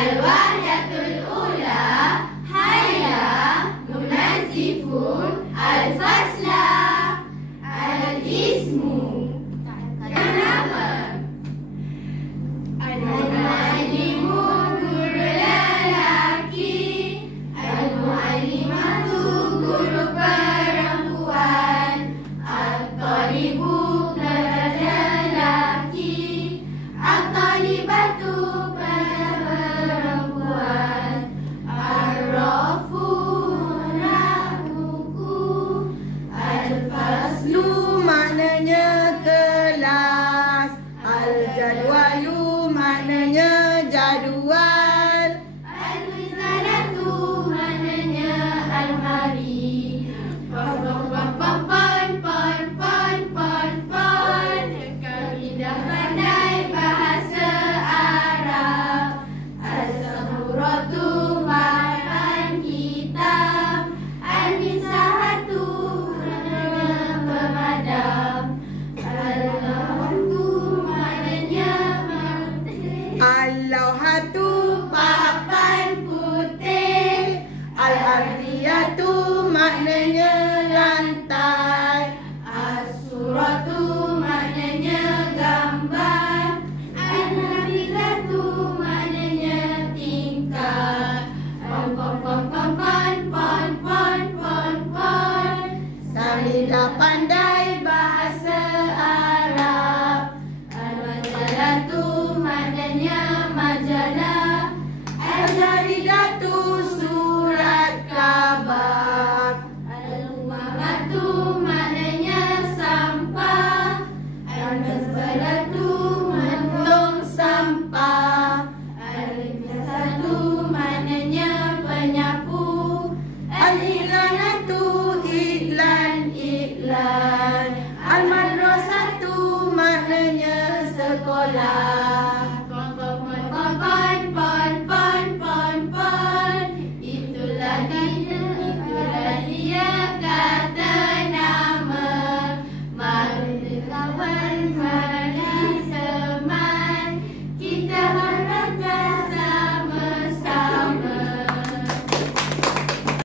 Al-Wahdatul Ula, Hayya, Munazifun, Al-Fasla, Al-Ismu, nama. Al-Mu'allimu, guru lelaki, Al-Mu'allimatu, guru perempuan, Al-Talibu, pelajar lelaki, Al-Talibatu, perempuan, Ar-Rafu, buku, Al-Faslu, maknanya kelas. Al-Jadwalu maknanya jadual. Al-Wizaratu, maknanya almari. Kami dah pandai bahasa Arab. Al-Saburatu, makan kitab. Al-Misahatu, maknanya pemadam. Al-Lawhatu, maknanya menteri. Al-Lawhatu, Papan putih. Al-Ardiyatu maknanya lantai. As-suratu, maknanya gambar. An-nabizatu, maknanya tingkah. Kami dah pandai bahasa Arab. Al-majalatu, maknanya majalah. Al-Jaridatu, surat kabar. Al-umamatu, maknanya sampah. Al-mazbalatu, Buang sampah. Al-misatu, maknanya penyapu. Al-Ilanatu, iklan. Al-Madrasatu, maknanya sekolah. Itulah dia kata nama. Mari kawan